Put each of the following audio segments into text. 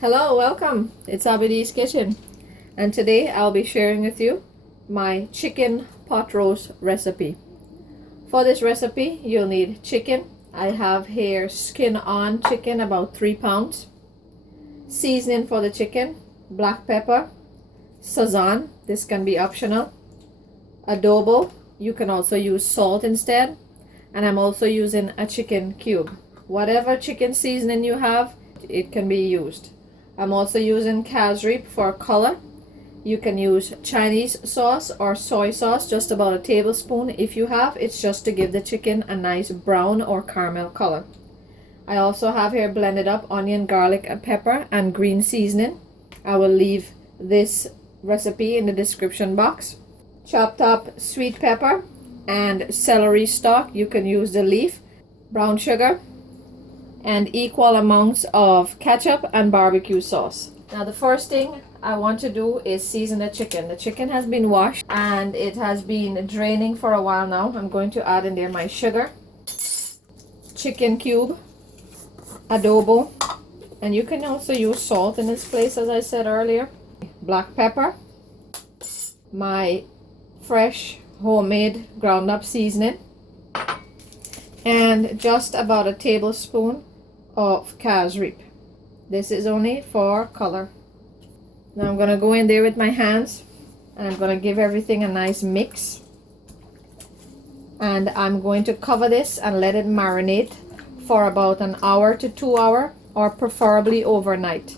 Hello, welcome. It's Abby's Kitchen, and today I'll be sharing with you my chicken pot roast recipe. For this recipe, you'll need chicken. I have here skin on chicken, about 3 pounds. Seasoning for the chicken, black pepper, sazon, this can be optional. Adobo, you can also use salt instead. And I'm also using a chicken cube. Whatever chicken seasoning you have, it can be used. I'm also using casreep for color. You can use Chinese sauce or soy sauce, just about a tablespoon if you have. It's just to give the chicken a nice brown or caramel color. I also have here blended up onion, garlic, and pepper and green seasoning. I will leave this recipe in the description box. Chopped up sweet pepper and celery stalk. You can use the leaf, brown sugar, and equal amounts of ketchup and barbecue sauce. Now the first thing I want to do is season the chicken. The chicken has been washed and it has been draining for a while now. I'm going to add in there my sugar, chicken cube, adobo, and you can also use salt in this place as I said earlier, black pepper, my fresh homemade ground up seasoning, and just about a tablespoon of casreep. This is only for color. Now I'm going to go in there with my hands and I'm going to give everything a nice mix, and I'm going to cover this and let it marinate for about an hour to 2 hours, or preferably overnight.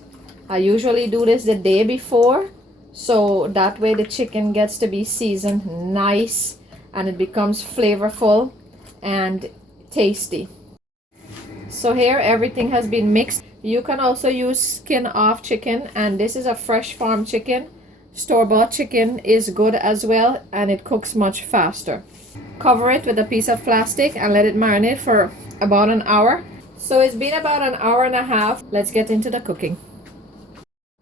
I usually do this the day before, so that way the chicken gets to be seasoned nice and it becomes flavorful and tasty. So here everything has been mixed. You can also use skin off chicken, and this is a fresh farm chicken. Store-bought chicken is good as well, and it cooks much faster. Cover it with a piece of plastic and let it marinate for about an hour. So it's been about an hour and a half. Let's get into the cooking.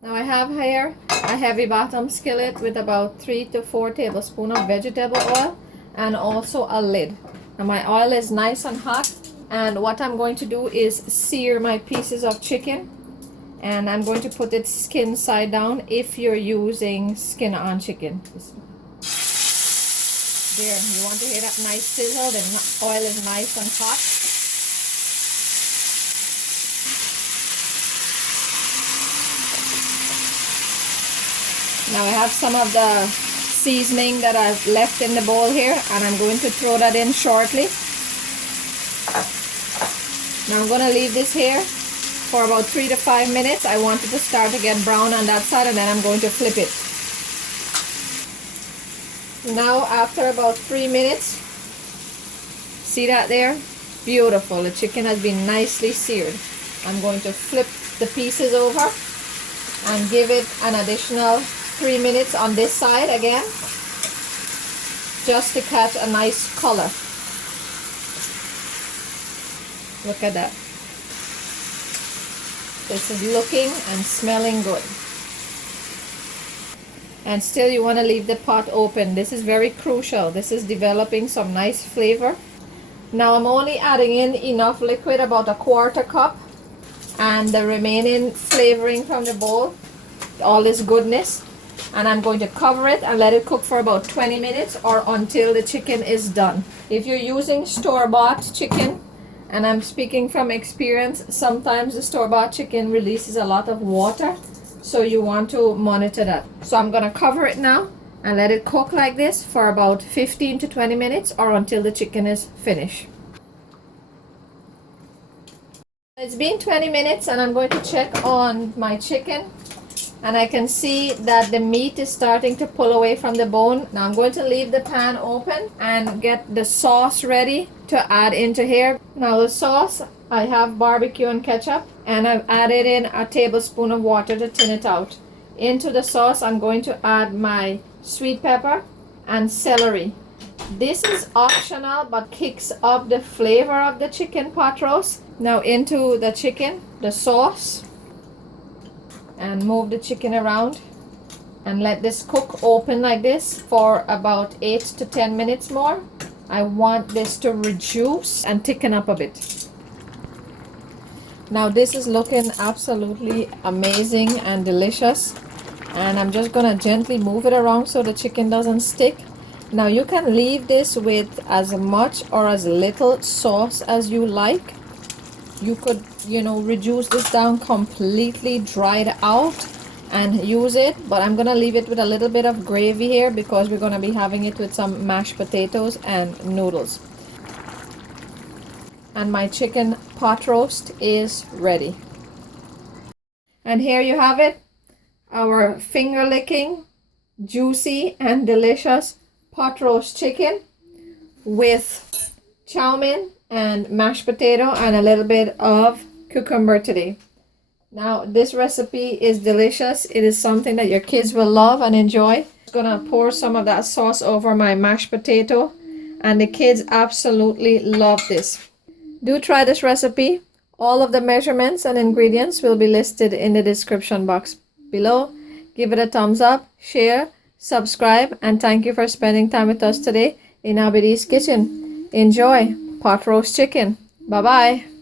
Now I have here a heavy bottom skillet with about 3 to 4 tablespoons of vegetable oil and also a lid. Now my oil is nice and hot, and what I'm going to do is sear my pieces of chicken, and I'm going to put it skin side down if you're using skin on chicken. There, you want to hear that nice sizzle? The oil is nice and hot. Now I have some of the seasoning that I've left in the bowl here, and I'm going to throw that in shortly. Now I'm going to leave this here for about 3 to 5 minutes. I want it to start to get brown on that side, and then I'm going to flip it. Now after about 3 minutes, see that there? Beautiful. The chicken has been nicely seared. I'm going to flip the pieces over and give it an additional 3 minutes on this side again, just to catch a nice color. Look at that. This is looking and smelling good. And still you want to leave the pot open. This is very crucial. This is developing some nice flavor. Now I'm only adding in enough liquid, about a 1/4 cup, and the remaining flavoring from the bowl, all this goodness. And I'm going to cover it and let it cook for about 20 minutes or until the chicken is done. If you're using store-bought chicken, and I'm speaking from experience, sometimes the store-bought chicken releases a lot of water, so you want to monitor that. So I'm going to cover it now and let it cook like this for about 15 to 20 minutes or until the chicken is finished. It's been 20 minutes and I'm going to check on my chicken, and I can see that the meat is starting to pull away from the bone. Now I'm going to leave the pan open and get the sauce ready to add into here. Now the sauce, I have barbecue and ketchup, and I've added in a tablespoon of water to thin it out. Into the sauce I'm going to add my sweet pepper and celery. This is optional but kicks up the flavor of the chicken pot roast. Now into the chicken, the sauce, and move the chicken around and let this cook open like this for about 8 to 10 minutes more. I want this to reduce and thicken up a bit. Now this is looking absolutely amazing and delicious, and I'm just gonna gently move it around so the chicken doesn't stick. Now you can leave this with as much or as little sauce as you like. You could, reduce this down completely, dry it out and use it, but I'm gonna leave it with a little bit of gravy here because we're gonna be having it with some mashed potatoes and noodles. And my chicken pot roast is ready. And here you have it, our finger licking, juicy and delicious pot roast chicken with chow mein and mashed potato and a little bit of cucumber today. Now this recipe is delicious. It is something that your kids will love and enjoy. I'm gonna pour some of that sauce over my mashed potato, and the kids absolutely love this. Do try this recipe. All of the measurements and ingredients will be listed in the description box below. Give it a thumbs up, share, subscribe, and thank you for spending time with us today in Abidi's kitchen. Enjoy pot roast chicken. Bye bye.